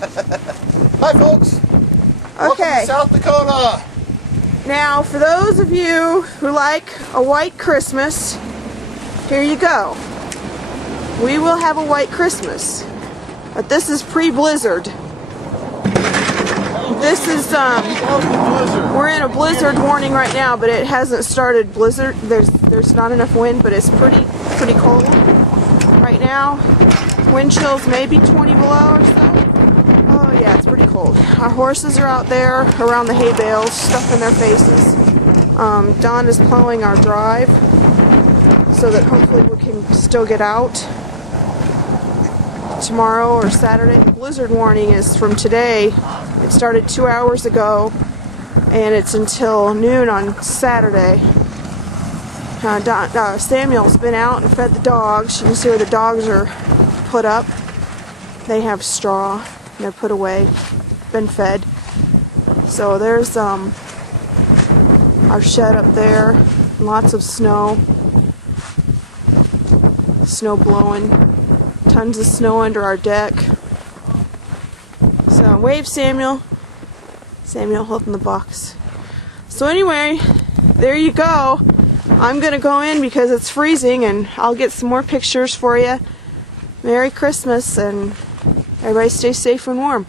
Hi folks! Welcome Okay. to South Dakota! Now, for those of you who like a white Christmas, here you go. We will have a white Christmas, but this is pre-blizzard. This is we're in a blizzard warning right now, but it hasn't started blizzard. There's not enough wind, but it's pretty cold right now. Wind chills maybe 20 below or so. Oh yeah, it's pretty cold. Our horses are out there around the hay bales, stuffing their faces. Don is plowing our drive so that hopefully we can still get out tomorrow or Saturday. The blizzard warning is from today. It started 2 hours ago and it's until noon on Saturday. Samuel's been out and fed the dogs. You can see where the dogs are put up. They have straw. They're put away, been fed. So there's our shed up there. Lots of snow. Snow blowing. Tons of snow under our deck. So wave, Samuel. Samuel holding the box. So anyway, there you go. I'm gonna go in because it's freezing, and I'll get some more pictures for you. Merry Christmas, and everybody stay safe and warm.